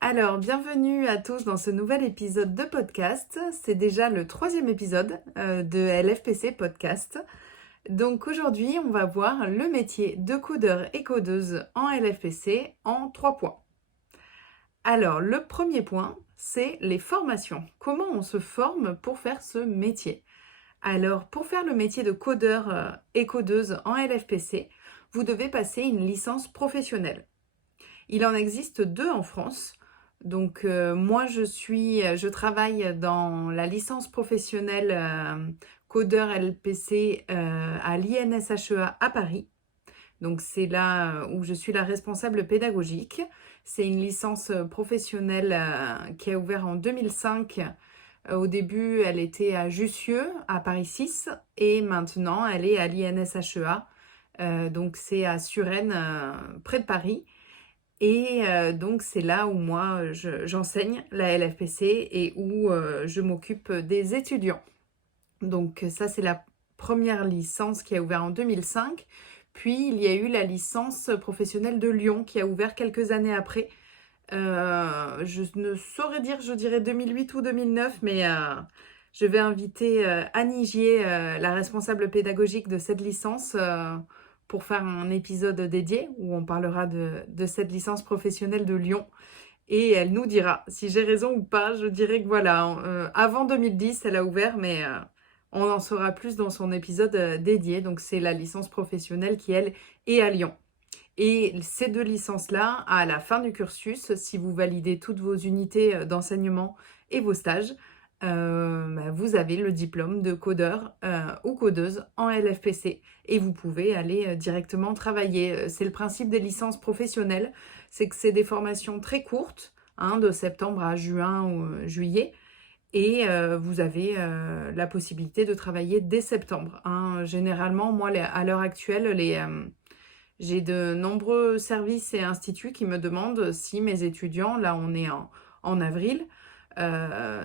Alors, bienvenue à tous dans ce nouvel épisode de podcast. C'est déjà le troisième épisode de LFPC Podcast. Donc aujourd'hui, on va voir le métier de codeur et codeuse en LFPC en 3 points. Alors, le premier point, c'est les formations. Comment on se forme pour faire ce métier? Alors, pour faire le métier de codeur et codeuse en LFPC, vous devez passer une licence professionnelle. Il en existe 2 en France. Donc moi je travaille dans la licence professionnelle codeur LPC à l'INSHEA à Paris. Donc c'est là où je suis la responsable pédagogique. C'est une licence professionnelle qui a ouvert en 2005. Au début, elle était à Jussieu, à Paris 6, et maintenant elle est à l'INSHEA. Donc c'est à Suresnes, près de Paris. Et donc c'est là où moi j'enseigne la LFPC et où je m'occupe des étudiants. Donc ça c'est la première licence qui a ouvert en 2005. Puis il y a eu la licence professionnelle de Lyon qui a ouvert quelques années après. Je ne saurais dire, je dirais 2008 ou 2009, mais je vais inviter Annie Gier, la responsable pédagogique de cette licence, pour faire un épisode dédié où on parlera de cette licence professionnelle de Lyon. Et elle nous dira si j'ai raison ou pas. Je dirais que voilà, avant 2010, elle a ouvert, mais on en saura plus dans son épisode dédié. Donc c'est la licence professionnelle qui, elle, est à Lyon. Et ces 2 licences-là, à la fin du cursus, si vous validez toutes vos unités d'enseignement et vos stages, vous avez le diplôme de codeur ou codeuse en LFPC et vous pouvez aller directement travailler. C'est le principe des licences professionnelles, c'est que c'est des formations très courtes, hein, de septembre à juin ou juillet, et vous avez la possibilité de travailler dès septembre, hein. Généralement, moi, à l'heure actuelle, j'ai de nombreux services et instituts qui me demandent si mes étudiants, là on est en avril,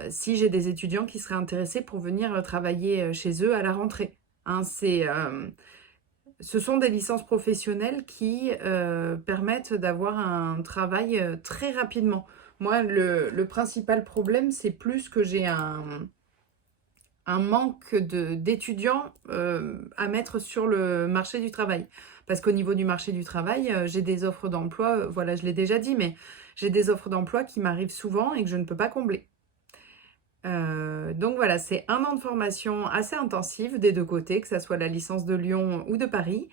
si j'ai des étudiants qui seraient intéressés pour venir travailler chez eux à la rentrée. Hein, ce sont des licences professionnelles qui permettent d'avoir un travail très rapidement. Moi, le principal problème, c'est plus que j'ai un manque d'étudiants à mettre sur le marché du travail. Parce qu'au niveau du marché du travail, j'ai des offres d'emploi, voilà, je l'ai déjà dit, mais j'ai des offres d'emploi qui m'arrivent souvent et que je ne peux pas combler. Donc voilà, c'est 1 an de formation assez intensive des 2 côtés, que ça soit la licence de Lyon ou de Paris.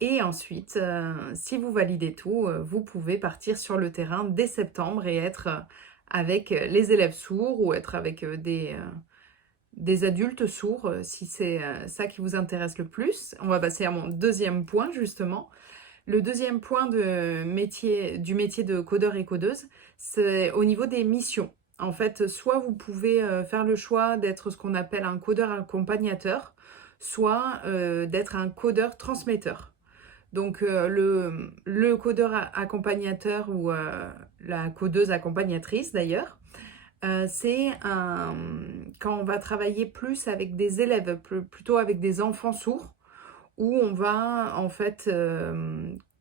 Et ensuite, si vous validez tout, vous pouvez partir sur le terrain dès septembre et être avec les élèves sourds ou être avec des adultes sourds, si c'est ça qui vous intéresse le plus. On va passer à mon deuxième point, justement. Le deuxième point du métier de codeur et codeuse, c'est au niveau des missions. En fait, soit vous pouvez faire le choix d'être ce qu'on appelle un codeur accompagnateur, soit d'être un codeur transmetteur. Donc le codeur accompagnateur ou la codeuse accompagnatrice d'ailleurs, c'est quand on va travailler plus avec des élèves, plutôt avec des enfants sourds, où on va en fait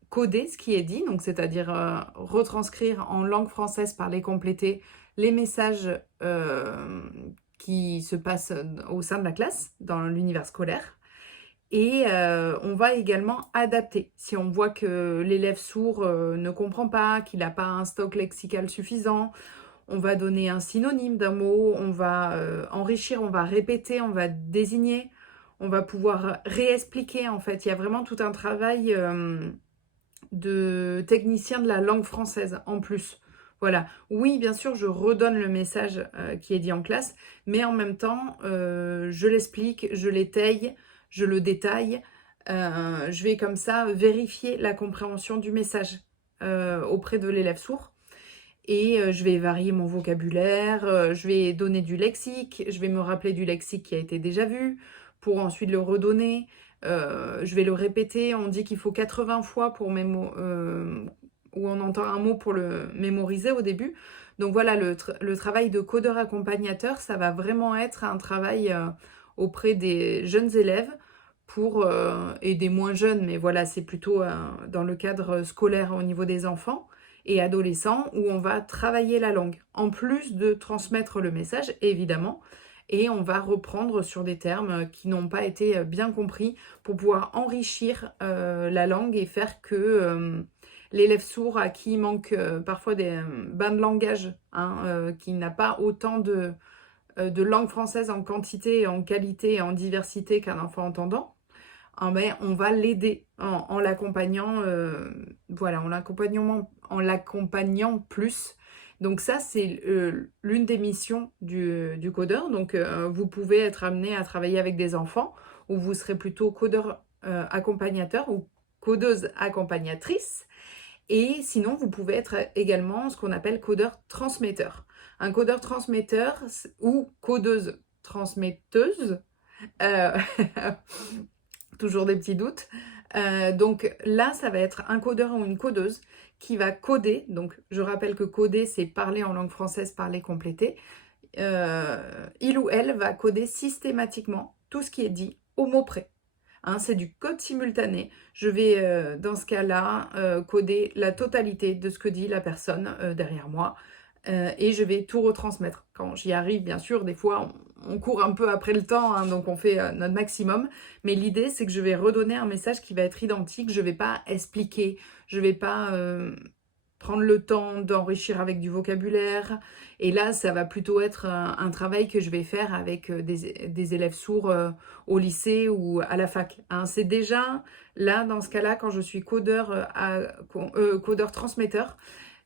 coder ce qui est dit, donc c'est-à-dire retranscrire en langue française par les complétés les messages qui se passent au sein de la classe, dans l'univers scolaire. Et on va également adapter. Si on voit que l'élève sourd ne comprend pas, qu'il n'a pas un stock lexical suffisant, on va donner un synonyme d'un mot, on va enrichir, on va répéter, on va désigner, on va pouvoir réexpliquer. En fait, il y a vraiment tout un travail de technicien de la langue française en plus. Voilà. Oui, bien sûr, je redonne le message qui est dit en classe, mais en même temps, je l'explique, je l'étaye, je le détaille. Je vais comme ça vérifier la compréhension du message auprès de l'élève sourd. Et je vais varier mon vocabulaire, je vais donner du lexique, je vais me rappeler du lexique qui a été déjà vu pour ensuite le redonner. Je vais le répéter. On dit qu'il faut 80 fois pour où on entend un mot pour le mémoriser au début. Donc voilà, le travail de codeur accompagnateur, ça va vraiment être un travail auprès des jeunes élèves et des moins jeunes, mais voilà, c'est plutôt dans le cadre scolaire au niveau des enfants. et adolescents où on va travailler la langue, en plus de transmettre le message, évidemment, et on va reprendre sur des termes qui n'ont pas été bien compris pour pouvoir enrichir la langue et faire que l'élève sourd à qui il manque parfois des bains de langage, qui n'a pas autant de langue française en quantité, en qualité et en diversité qu'un enfant entendant, mais on va l'aider en l'accompagnant, voilà, en l'accompagnant plus. Donc ça, c'est l'une des missions du codeur. Donc vous pouvez être amené à travailler avec des enfants, ou vous serez plutôt codeur accompagnateur ou codeuse accompagnatrice. Et sinon, vous pouvez être également ce qu'on appelle codeur transmetteur. Un codeur transmetteur ou codeuse transmetteuse, euh, toujours des petits doutes. Donc là, ça va être un codeur ou une codeuse qui va coder. Donc je rappelle que coder, c'est parler en langue française, parler complété. Il ou elle va coder systématiquement tout ce qui est dit au mot près. C'est du code simultané. Je vais, dans ce cas-là, coder la totalité de ce que dit la personne derrière moi. Et je vais tout retransmettre. Quand j'y arrive, bien sûr, des fois, on court un peu après le temps, donc on fait notre maximum. Mais l'idée, c'est que je vais redonner un message qui va être identique. Je ne vais pas expliquer, je ne vais pas prendre le temps d'enrichir avec du vocabulaire. Et là, ça va plutôt être un travail que je vais faire avec des élèves sourds au lycée ou à la fac. C'est déjà, là, dans ce cas-là, quand je suis codeur, codeur transmetteur,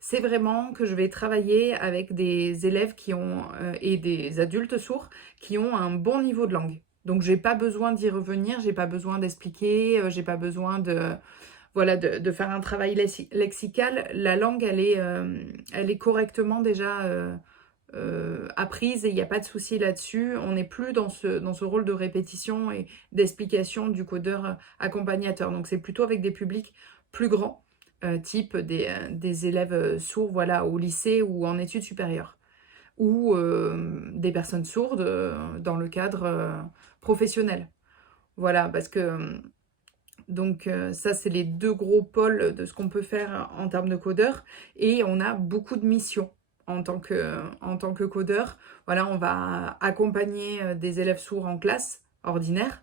c'est vraiment que je vais travailler avec des élèves qui ont, et des adultes sourds qui ont un bon niveau de langue. Donc, j'ai pas besoin d'y revenir, j'ai pas besoin d'expliquer, j'ai pas besoin de faire un travail lexical. La langue, elle est correctement déjà apprise et il n'y a pas de souci là-dessus. On n'est plus dans ce rôle de répétition et d'explication du codeur accompagnateur. Donc, c'est plutôt avec des publics plus grands. Type des élèves sourds, voilà, au lycée ou en études supérieures, ou des personnes sourdes dans le cadre professionnel. Voilà, parce que donc ça, c'est les deux gros pôles de ce qu'on peut faire en termes de codeur, et on a beaucoup de missions en tant que codeur. Voilà, on va accompagner des élèves sourds en classe ordinaire,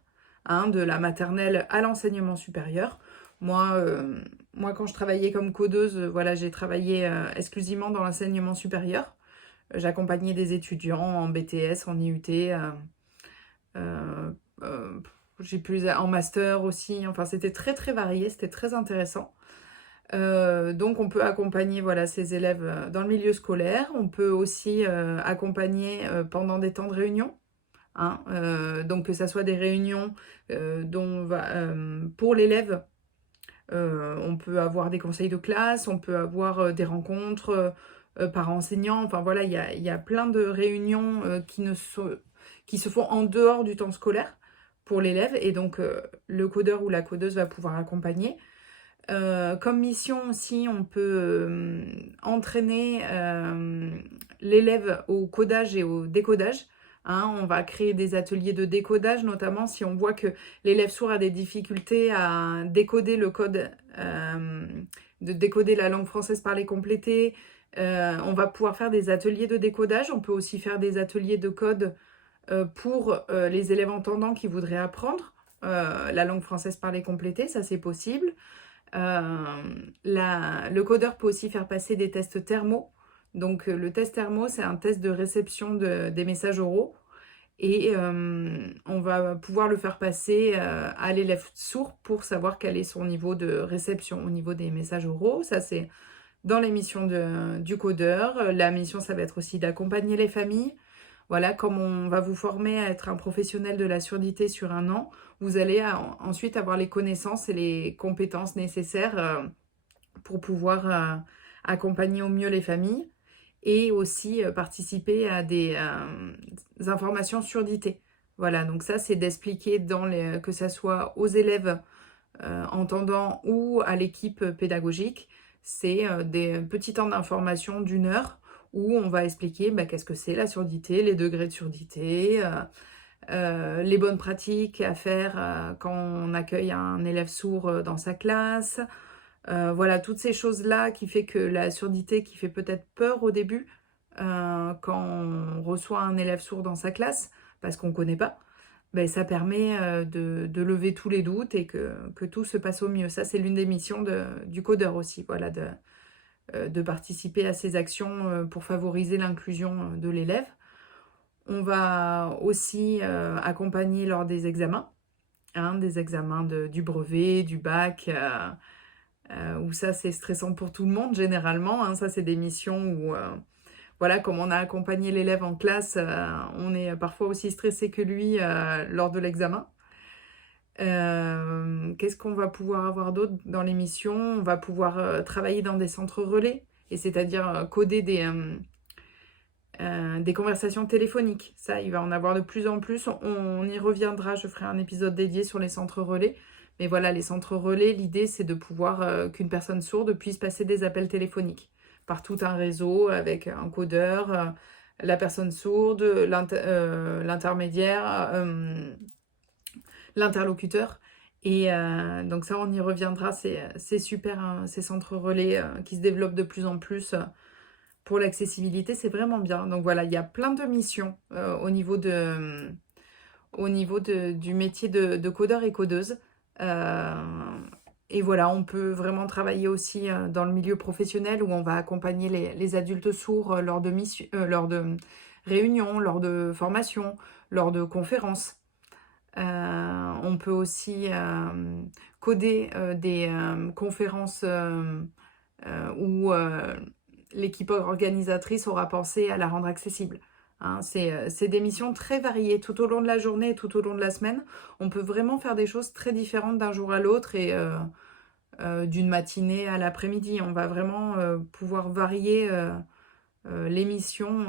de la maternelle à l'enseignement supérieur. Moi, quand je travaillais comme codeuse, voilà, j'ai travaillé exclusivement dans l'enseignement supérieur. J'accompagnais des étudiants en BTS, en IUT, j'ai plus en master aussi. Enfin, c'était très très varié, c'était très intéressant. Donc, on peut accompagner, voilà, ces élèves dans le milieu scolaire. On peut aussi accompagner pendant des temps de réunion. Donc, que ça soit des réunions pour l'élève. On peut avoir des conseils de classe, on peut avoir des rencontres par enseignants. Enfin voilà, il y a plein de réunions qui se font en dehors du temps scolaire pour l'élève. Et donc, le codeur ou la codeuse va pouvoir accompagner. Comme mission aussi, on peut entraîner l'élève au codage et au décodage. On va créer des ateliers de décodage, notamment si on voit que l'élève sourd a des difficultés à décoder le code, de décoder la langue française parlée complétée. On va pouvoir faire des ateliers de décodage. On peut aussi faire des ateliers de code pour les élèves entendants qui voudraient apprendre la langue française parlée complétée. Ça, c'est possible. Le codeur peut aussi faire passer des tests thermo. Donc le test thermo, c'est un test de réception des messages oraux, et on va pouvoir le faire passer à l'élève sourd pour savoir quel est son niveau de réception au niveau des messages oraux. Ça, c'est dans les missions du codeur. La mission, ça va être aussi d'accompagner les familles. Voilà, comme on va vous former à être un professionnel de la surdité sur 1 an, vous allez ensuite avoir les connaissances et les compétences nécessaires pour pouvoir accompagner au mieux les familles, et aussi participer à des informations surdité. Voilà, donc ça, c'est d'expliquer que ça soit aux élèves entendants ou à l'équipe pédagogique. C'est des petits temps d'information d'1 heure où on va expliquer qu'est-ce que c'est la surdité, les degrés de surdité, les bonnes pratiques à faire quand on accueille un élève sourd dans sa classe, Voilà, toutes ces choses-là qui fait que la surdité qui fait peut-être peur au début, quand on reçoit un élève sourd dans sa classe, parce qu'on ne connaît pas, ben, ça permet de lever tous les doutes et que tout se passe au mieux. Ça, c'est l'une des missions du codeur aussi, voilà, de participer à ces actions pour favoriser l'inclusion de l'élève. On va aussi accompagner lors des examens, hein, des examens du brevet, du bac, où ça c'est stressant pour tout le monde généralement, hein. Ça c'est des missions où, voilà, comme on a accompagné l'élève en classe, on est parfois aussi stressé que lui lors de l'examen. Qu'est-ce qu'on va pouvoir avoir d'autre dans les missions? On va pouvoir travailler dans des centres relais, et c'est-à-dire coder des conversations téléphoniques. Ça, il va en avoir de plus en plus. On y reviendra, je ferai un épisode dédié sur les centres relais. Mais voilà, les centres relais, l'idée, c'est de pouvoir qu'une personne sourde puisse passer des appels téléphoniques par tout un réseau avec un codeur, la personne sourde, l'intermédiaire, l'interlocuteur. Et donc ça, on y reviendra. C'est super, hein, ces centres relais qui se développent de plus en plus. Pour l'accessibilité, c'est vraiment bien. Donc voilà, il y a plein de missions au niveau du métier de codeur et codeuse. Euh, et voilà, on peut vraiment travailler aussi dans le milieu professionnel où on va accompagner les adultes sourds lors de réunions, lors de formations, lors de conférences. On peut aussi coder des conférences où l'équipe organisatrice aura pensé à la rendre accessible. Hein, c'est des missions très variées tout au long de la journée et tout au long de la semaine. On peut vraiment faire des choses très différentes d'un jour à l'autre et d'une matinée à l'après-midi. On va vraiment pouvoir varier les missions,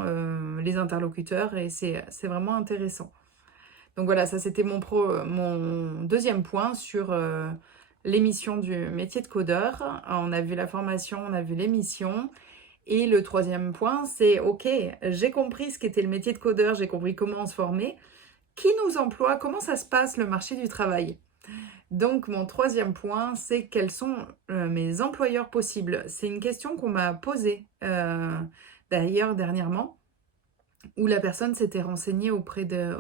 les interlocuteurs, et c'est vraiment intéressant. Donc voilà, ça c'était mon deuxième point sur l'émission du métier de codeur. On a vu la formation, on a vu l'émission. Et le troisième point, c'est ok, j'ai compris ce qu'était le métier de codeur, j'ai compris comment on se formait. Qui nous emploie? Comment ça se passe le marché du travail? Donc mon troisième point, c'est quels sont mes employeurs possibles? C'est une question qu'on m'a posée d'ailleurs dernièrement, où la personne s'était renseignée auprès de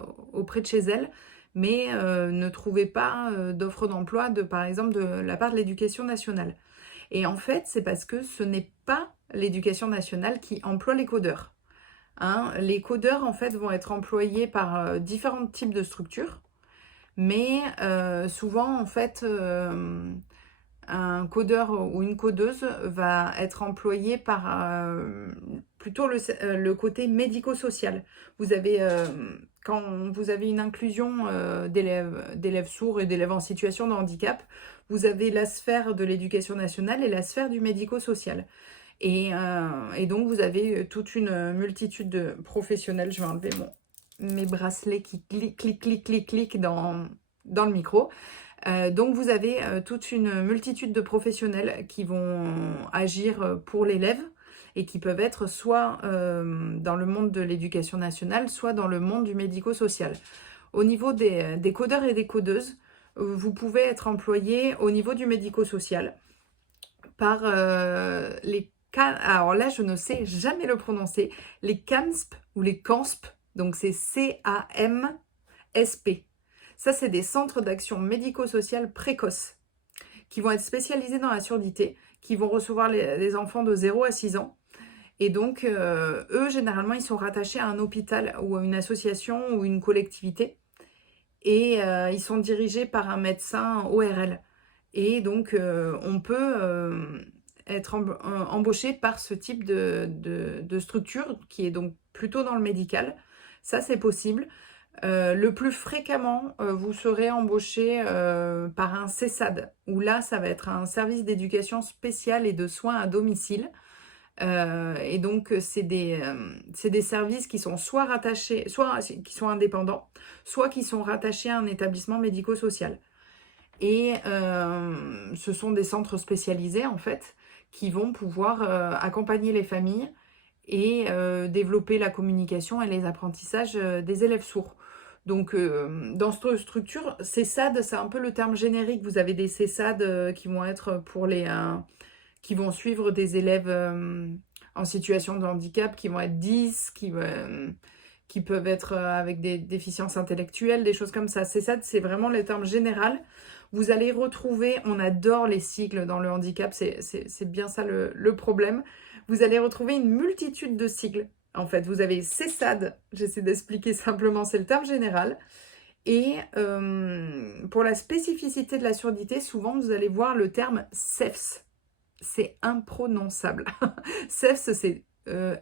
chez elle, mais ne trouvait pas d'offre d'emploi, par exemple, de la part de l'Éducation nationale. Et en fait, c'est parce que ce n'est pas l'Éducation nationale qui emploie les codeurs. Hein, les codeurs, en fait, vont être employés par différents types de structures, mais souvent, en fait, un codeur ou une codeuse va être employé par plutôt le côté médico-social. Vous avez, quand vous avez une inclusion d'élèves sourds et d'élèves en situation de handicap, vous avez la sphère de l'éducation nationale et la sphère du médico-social. Et donc, vous avez toute une multitude de professionnels. Je vais enlever mes bracelets qui cliquent dans le micro. Donc, vous avez toute une multitude de professionnels qui vont agir pour l'élève et qui peuvent être soit dans le monde de l'éducation nationale, soit dans le monde du médico-social. Au niveau des codeurs et des codeuses, vous pouvez être employé au niveau du médico-social par alors là, je ne sais jamais le prononcer, les CAMSP ou les CANSP, donc c'est CAMSP. Ça, c'est des centres d'action médico-sociale précoce qui vont être spécialisés dans la surdité, qui vont recevoir les enfants de 0 à 6 ans. Et donc, eux, généralement, ils sont rattachés à un hôpital ou à une association ou une collectivité. Et ils sont dirigés par un médecin ORL. Et donc, on peut être embauché par ce type de structure qui est donc plutôt dans le médical. Ça, c'est possible. Le plus fréquemment, vous serez embauché par un CESAD, où là, ça va être un service d'éducation spéciale et de soins à domicile. Et donc, c'est des services qui sont soit rattachés, soit qui sont indépendants, soit qui sont rattachés à un établissement médico-social. Et ce sont des centres spécialisés, en fait, qui vont pouvoir accompagner les familles et développer la communication et les apprentissages des élèves sourds. Donc, dans cette structure, CESAD, c'est un peu le terme générique. Vous avez des CESAD qui vont être pour qui vont suivre des élèves en situation de handicap, qui vont être 10, qui peuvent être avec des déficiences intellectuelles, des choses comme ça. CESAD, c'est vraiment le terme général. Vous allez retrouver, on adore les cycles dans le handicap, c'est bien ça le problème. Vous allez retrouver une multitude de cycles. En fait, vous avez CESAD, j'essaie d'expliquer simplement, c'est le terme général. Et pour la spécificité de la surdité, souvent vous allez voir le terme SEFS. C'est imprononçable. SEFS, c'est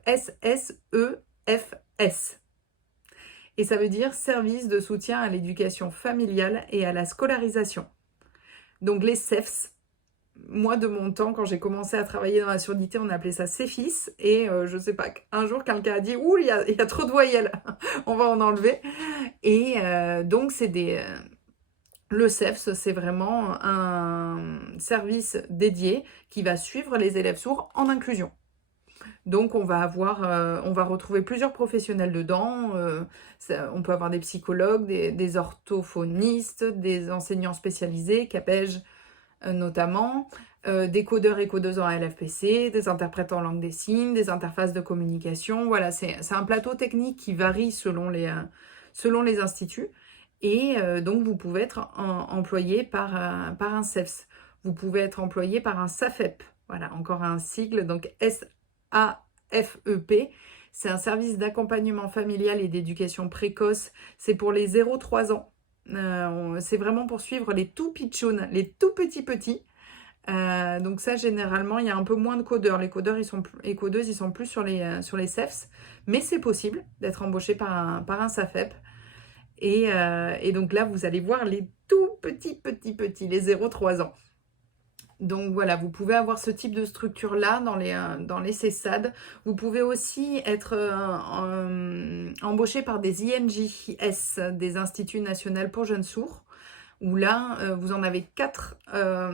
S-S-E-F-S. Et ça veut dire service de soutien à l'éducation familiale et à la scolarisation. Donc les SEFS, moi de mon temps, quand j'ai commencé à travailler dans la surdité, on appelait ça CEFIS. Et je sais pas, un jour quelqu'un a dit « Ouh, il y a trop de voyelles, on va en enlever ». Et donc c'est le CEFS, c'est vraiment un service dédié qui va suivre les élèves sourds en inclusion. Donc on va retrouver plusieurs professionnels dedans. On peut avoir des psychologues, des orthophonistes, des enseignants spécialisés, CAPEJ notamment, des codeurs et codeuses en LFPC, des interprètes en langue des signes, des interfaces de communication. Voilà, c'est un plateau technique qui varie selon les instituts. Et donc, vous pouvez être employé par un CEFS. Vous pouvez être employé par un SAFEP. Voilà, encore un sigle, donc SAFEP. C'est un service d'accompagnement familial et d'éducation précoce. C'est pour les 0-3 ans. C'est vraiment pour suivre les tout pitchouns, les tout petits. Donc ça, généralement, il y a un peu moins de codeurs. Les codeurs et codeuses, ils sont plus sur les CEFS. Mais c'est possible d'être embauché par un SAFEP. Et donc là, vous allez voir les tout petits, les 0-3 ans. Donc voilà, vous pouvez avoir ce type de structure-là dans les CESAD. Vous pouvez aussi être embauché par des INJS, des Instituts Nationaux pour Jeunes Sourds, où là, vous en avez 4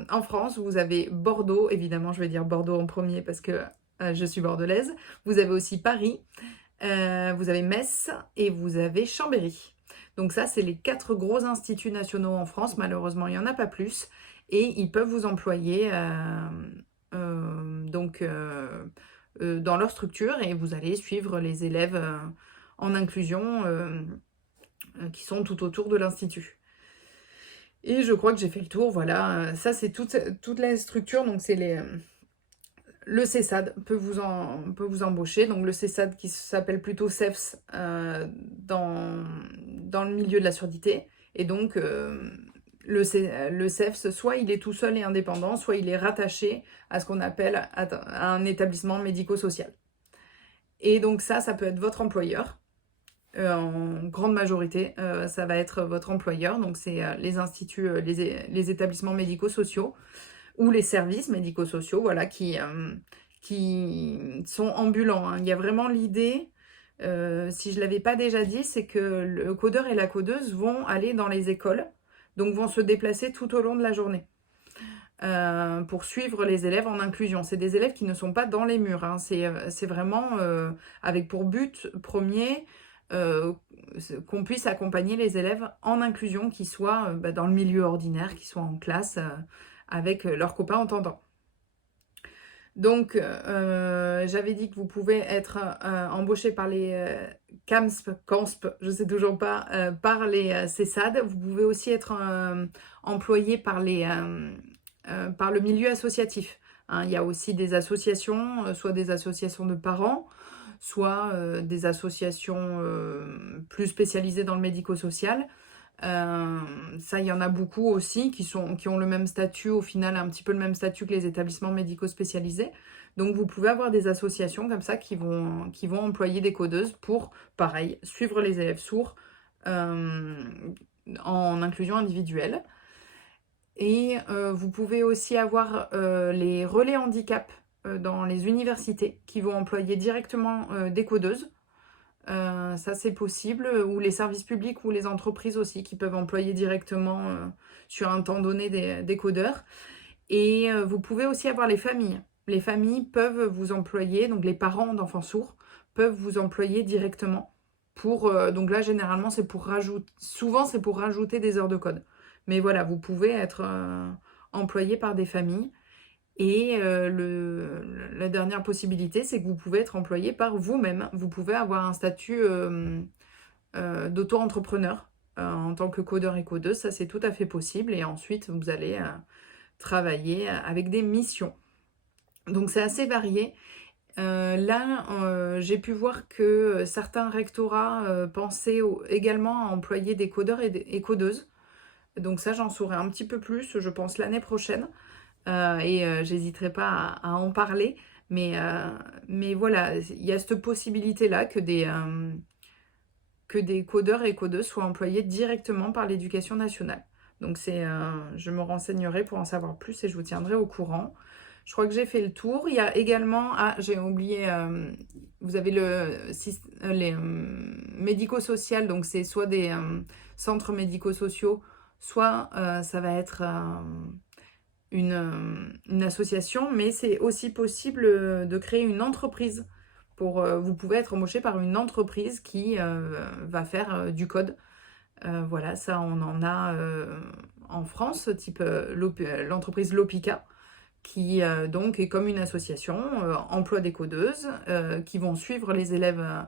en France. Vous avez Bordeaux, évidemment, je vais dire Bordeaux en premier parce que je suis bordelaise. Vous avez aussi Paris, vous avez Metz et vous avez Chambéry. Donc ça, c'est les 4 gros instituts nationaux en France. Malheureusement, il n'y en a pas plus. Et ils peuvent vous employer dans leur structure et vous allez suivre les élèves en inclusion qui sont tout autour de l'institut. Et je crois que j'ai fait le tour. Voilà, ça c'est toute la structure. Donc c'est le CESAD peut vous embaucher. Donc le CESAD qui s'appelle plutôt CEFS dans le milieu de la surdité. Et donc le CEFS, soit il est tout seul et indépendant, soit il est rattaché à ce qu'on appelle un établissement médico-social. Et donc ça peut être votre employeur. En grande majorité, ça va être votre employeur. Donc c'est les instituts, les établissements médico-sociaux ou les services médico-sociaux, voilà, qui sont ambulants. Hein. Il y a vraiment l'idée, si je ne l'avais pas déjà dit, c'est que le codeur et la codeuse vont aller dans les écoles, donc vont se déplacer tout au long de la journée pour suivre les élèves en inclusion. C'est des élèves qui ne sont pas dans les murs. Hein. C'est vraiment avec pour but premier qu'on puisse accompagner les élèves en inclusion, qui soient dans le milieu ordinaire, qui soient en classe avec leurs copains entendants. Donc, j'avais dit que vous pouvez être embauché par les CAMSP, je ne sais toujours pas, par les CESAD. Vous pouvez aussi être employé par le milieu associatif. Hein, il y a aussi des associations, soit des associations de parents, soit des associations plus spécialisées dans le médico-social. Ça, il y en a beaucoup aussi qui ont le même statut, au final un petit peu le même statut que les établissements médicaux spécialisés. Donc vous pouvez avoir des associations comme ça qui vont employer des codeuses pour, pareil, suivre les élèves sourds en inclusion individuelle. Et vous pouvez aussi avoir les relais handicap dans les universités qui vont employer directement des codeuses. Ça c'est possible, ou les services publics ou les entreprises aussi qui peuvent employer directement sur un temps donné des codeurs. Et vous pouvez aussi avoir les familles. Les familles peuvent vous employer, donc les parents d'enfants sourds peuvent vous employer directement Donc là, généralement, souvent c'est pour rajouter des heures de code. Mais voilà, vous pouvez être employé par des familles. Et la dernière possibilité, c'est que vous pouvez être employé par vous-même. Vous pouvez avoir un statut d'auto-entrepreneur en tant que codeur et codeuse. Ça, c'est tout à fait possible. Et ensuite, vous allez travailler avec des missions. Donc, c'est assez varié. Là, j'ai pu voir que certains rectorats pensaient également à employer des codeurs et codeuses. Donc ça, j'en saurai un petit peu plus, je pense, l'année prochaine. J'hésiterai pas à en parler. Mais voilà, il y a cette possibilité-là que des codeurs et codeuses soient employés directement par l'éducation nationale. Donc je me renseignerai pour en savoir plus et je vous tiendrai au courant. Je crois que j'ai fait le tour. Il y a également, j'ai oublié, vous avez les médico-sociaux, donc c'est soit des centres médico-sociaux, soit ça va être une association, mais c'est aussi possible de créer une entreprise. Vous pouvez être embauché par une entreprise qui va faire du code. Voilà, ça on en a en France, type l'entreprise Lopica, qui donc est comme une association, emploie des codeuses qui vont suivre les élèves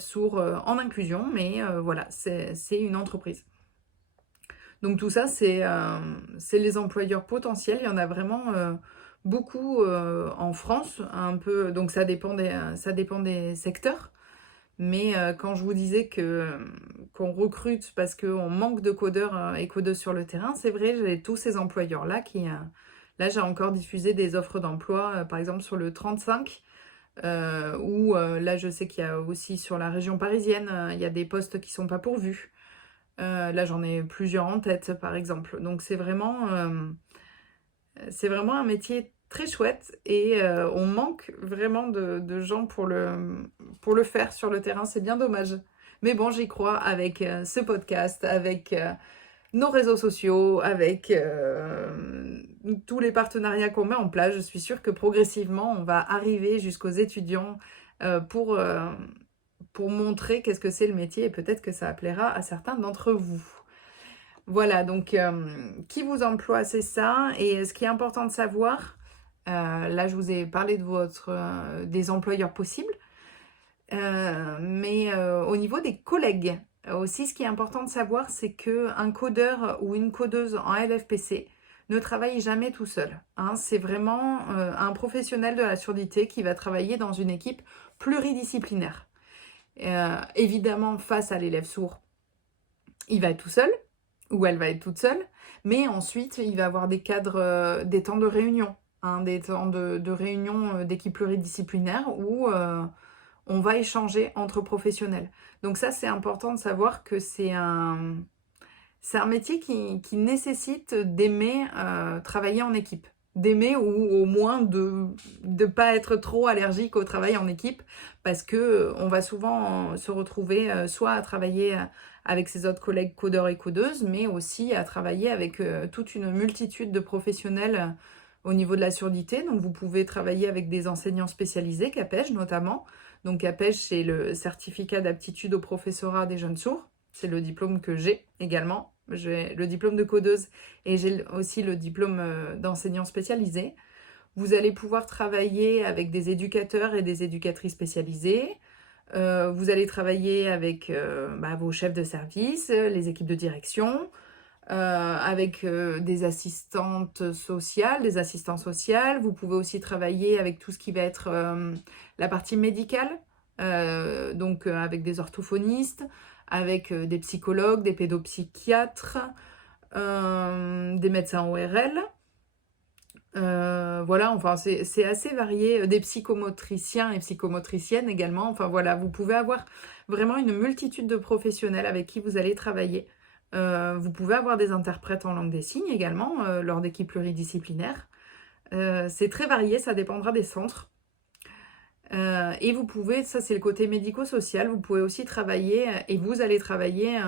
sourds en inclusion, mais voilà, c'est une entreprise. Donc tout ça, c'est les employeurs potentiels. Il y en a vraiment beaucoup en France, un peu. Donc ça dépend des secteurs. Mais quand je vous disais qu'on recrute parce qu'on manque de codeurs et codeuses sur le terrain, c'est vrai, j'ai tous ces employeurs-là qui... là, j'ai encore diffusé des offres d'emploi, par exemple sur le 35, ou là, je sais qu'il y a aussi sur la région parisienne, il y a des postes qui ne sont pas pourvus. Là, j'en ai plusieurs en tête, par exemple. Donc, c'est vraiment un métier très chouette et on manque vraiment de gens pour le faire sur le terrain. C'est bien dommage. Mais bon, j'y crois avec ce podcast, avec nos réseaux sociaux, avec tous les partenariats qu'on met en place. Je suis sûre que progressivement, on va arriver jusqu'aux étudiants pour montrer qu'est-ce que c'est le métier et peut-être que ça plaira à certains d'entre vous. Voilà, donc qui vous emploie, c'est ça. Et ce qui est important de savoir, là je vous ai parlé des employeurs possibles, mais au niveau des collègues, aussi ce qui est important de savoir, c'est qu'un codeur ou une codeuse en LFPC ne travaille jamais tout seul. Hein. C'est vraiment un professionnel de la surdité qui va travailler dans une équipe pluridisciplinaire. Évidemment, face à l'élève sourd, il va être tout seul, ou elle va être toute seule, mais ensuite, il va avoir des cadres, des temps de réunion, hein, des temps de réunion d'équipe pluridisciplinaire où on va échanger entre professionnels. Donc ça, c'est important de savoir que c'est un métier qui nécessite d'aimer travailler en équipe. D'aimer ou au moins de ne pas être trop allergique au travail en équipe parce que on va souvent se retrouver soit à travailler avec ses autres collègues codeurs et codeuses, mais aussi à travailler avec toute une multitude de professionnels au niveau de la surdité. Donc vous pouvez travailler avec des enseignants spécialisés, CAPEJ notamment. Donc CAPEJ, c'est le certificat d'aptitude au professorat des jeunes sourds. C'est le diplôme que j'ai également. J'ai le diplôme de codeuse et j'ai aussi le diplôme d'enseignant spécialisé. Vous allez pouvoir travailler avec des éducateurs et des éducatrices spécialisées. Vous allez travailler avec vos chefs de service, les équipes de direction, avec des assistantes sociales, des assistants sociaux. Vous pouvez aussi travailler avec tout ce qui va être la partie médicale, donc avec des orthophonistes, avec des psychologues, des pédopsychiatres, des médecins ORL. Voilà, enfin c'est assez varié, des psychomotriciens et psychomotriciennes également. Enfin voilà, vous pouvez avoir vraiment une multitude de professionnels avec qui vous allez travailler. Vous pouvez avoir des interprètes en langue des signes également lors d'équipes pluridisciplinaires. C'est très varié, ça dépendra des centres. Et vous pouvez, ça c'est le côté médico-social, vous pouvez aussi travailler, et vous allez travailler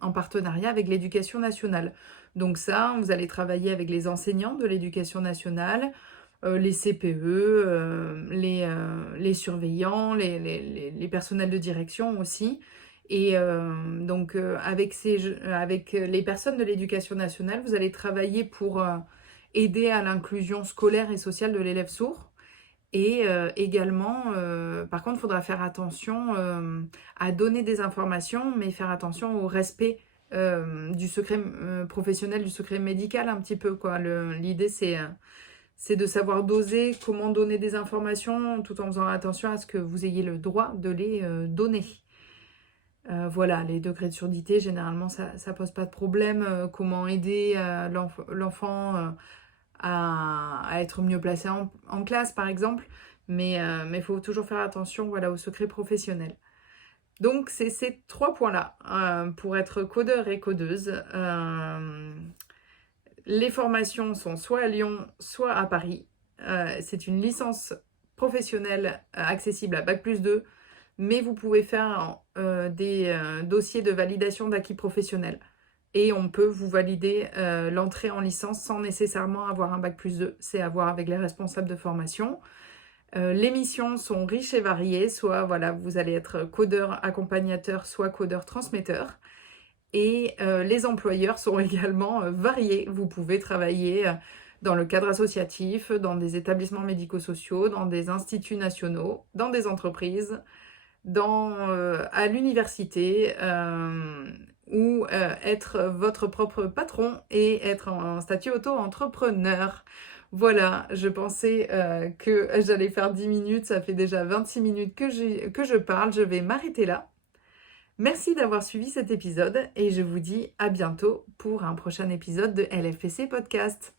en partenariat avec l'éducation nationale. Donc ça, vous allez travailler avec les enseignants de l'éducation nationale, les CPE, les surveillants, les personnels de direction aussi. Et donc avec les personnes de l'éducation nationale, vous allez travailler pour aider à l'inclusion scolaire et sociale de l'élève sourd. Et également, par contre, il faudra faire attention à donner des informations, mais faire attention au respect du secret professionnel, du secret médical un petit peu, quoi. L'idée, c'est de savoir doser comment donner des informations tout en faisant attention à ce que vous ayez le droit de les donner. Voilà, les degrés de surdité, généralement, ça pose pas de problème. Comment aider l'enfant à être mieux placé en classe, par exemple. Mais il faut toujours faire attention, voilà, au secret professionnel. Donc, c'est ces 3 points-là pour être codeur et codeuse. Les formations sont soit à Lyon, soit à Paris. C'est une licence professionnelle accessible à Bac+2, mais vous pouvez faire des dossiers de validation d'acquis professionnel. Et on peut vous valider l'entrée en licence sans nécessairement avoir un Bac+2. C'est à voir avec les responsables de formation. Les missions sont riches et variées. Soit voilà, vous allez être codeur accompagnateur, soit codeur transmetteur. Et les employeurs sont également variés. Vous pouvez travailler dans le cadre associatif, dans des établissements médico-sociaux, dans des instituts nationaux, dans des entreprises, à l'université, ou être votre propre patron et être en statut auto-entrepreneur. Voilà, je pensais que j'allais faire 10 minutes, ça fait déjà 26 minutes que je parle, je vais m'arrêter là. Merci d'avoir suivi cet épisode et je vous dis à bientôt pour un prochain épisode de LFPC Podcast.